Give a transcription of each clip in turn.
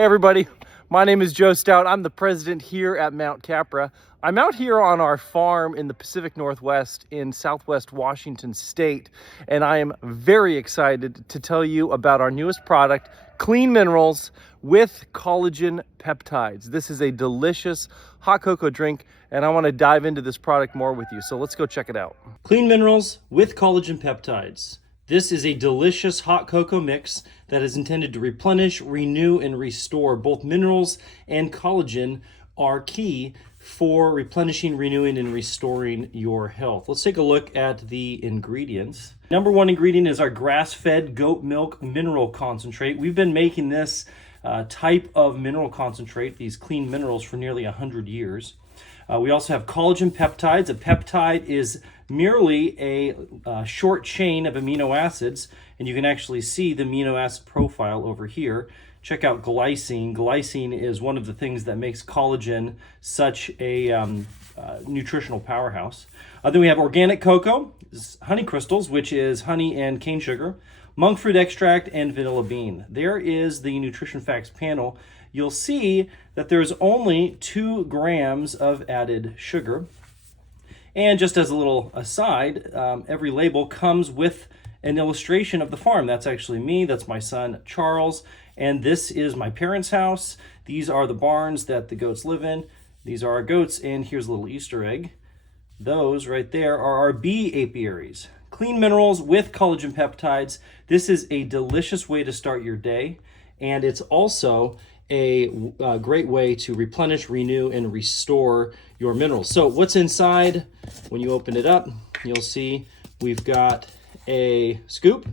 Hey everybody, my name is Joe Stout. I'm the president here at Mount Capra. I'm out here on our farm in the Pacific Northwest in Southwest Washington State, and I am very excited to tell you about our newest product, Clean Minerals with Collagen Peptides. This is a delicious hot cocoa drink, and I want to dive into this product more with you, so let's go check it out. Clean Minerals with Collagen Peptides. This is a delicious hot cocoa mix that is intended to replenish, renew, and restore. Both minerals and collagen are key for replenishing, renewing, and restoring your health. Let's take a look at the ingredients. Number one ingredient is our grass-fed goat milk mineral concentrate. We've been making this type of mineral concentrate, these clean minerals, for nearly 100 years. We also have collagen peptides. A peptide is merely a short chain of amino acids, and you can actually see the amino acid profile over here. Check out glycine. Glycine is one of the things that makes collagen such a nutritional powerhouse. Then we have organic cocoa, honey crystals, which is honey and cane sugar, monk fruit extract, and vanilla bean. There is the nutrition facts panel. You'll see that there's only 2 grams of added sugar. And just as a little aside, every label comes with an illustration of the farm. That's actually me, that's my son Charles, and this is my parents' house. These are the barns that the goats live in. These are our goats, and here's a little Easter egg. Those right there are our bee apiaries. Clean Minerals with Collagen Peptides. This is a delicious way to start your day, and it's also a great way to replenish, renew, and restore your minerals. So what's inside? When you open it up, you'll see we've got a scoop.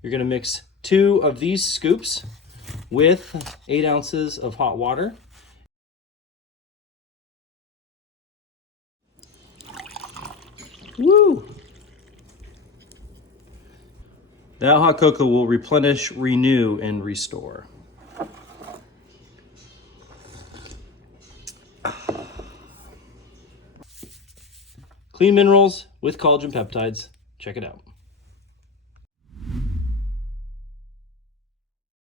You're gonna mix 2 of these scoops with 8 ounces of hot water. Woo! That hot cocoa will replenish, renew, and restore. Clean Minerals with Collagen Peptides. Check it out.